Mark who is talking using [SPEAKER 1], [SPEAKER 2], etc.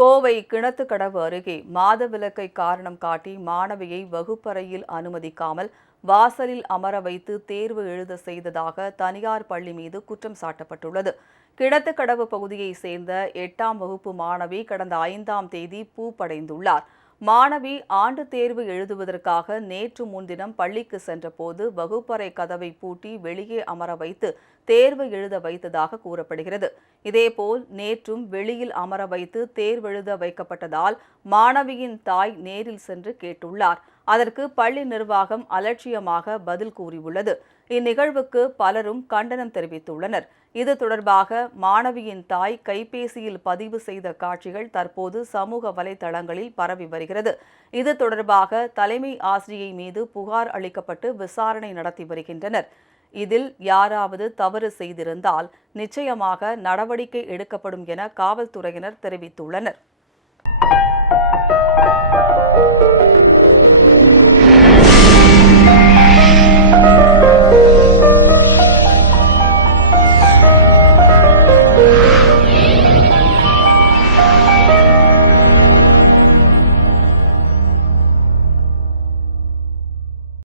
[SPEAKER 1] கோவை கிணத்துக்கடவு அருகே மாதவிலக்கை காரணம் காட்டி மாணவியை வகுப்பறையில் அனுமதிக்காமல் வாசலில் அமர வைத்து தேர்வு எழுத செய்ததாக தனியார் பள்ளி மீது குற்றம் சாட்டப்பட்டுள்ளது. கிணத்துக்கடவு பகுதியைச் சேர்ந்த எட்டாம் வகுப்பு மாணவி கடந்த ஐந்தாம் தேதி பூப்படைந்துள்ளார். மாணவி ஆண்டு தேர்வு எழுதுவதற்காக நேற்று முன்தினம் பள்ளிக்கு சென்றபோது வகுப்பறை கதவை பூட்டி வெளியே அமர வைத்து தேர்வு எழுத வைத்ததாக கூறப்படுகிறது. இதேபோல் நேற்றும் வெளியில் அமர வைத்து தேர்வெழுத வைக்கப்பட்டதால் மாணவியின் தாய் நேரில் சென்று கேட்டுள்ளார். அதற்கு பள்ளி நிர்வாகம் அலட்சியமாக பதில் கூறியுள்ளது. இந்நிகழ்வுக்கு பலரும் கண்டனம் தெரிவித்துள்ளனர். இது தொடர்பாக மாணவியின் தாய் கைபேசியில் பதிவு செய்த காட்சிகள் தற்போது சமூக வலைதளங்களில் பரவி வருகிறது. இது தொடர்பாக தலைமை ஆசிரியை மீது புகார் அளிக்கப்பட்டு விசாரணை நடத்தி வருகின்றனர். இதில் யாராவது தவறு செய்திருந்தால் நிச்சயமாக நடவடிக்கை எடுக்கப்படும் என காவல்துறையினர் தெரிவித்துள்ளனர்.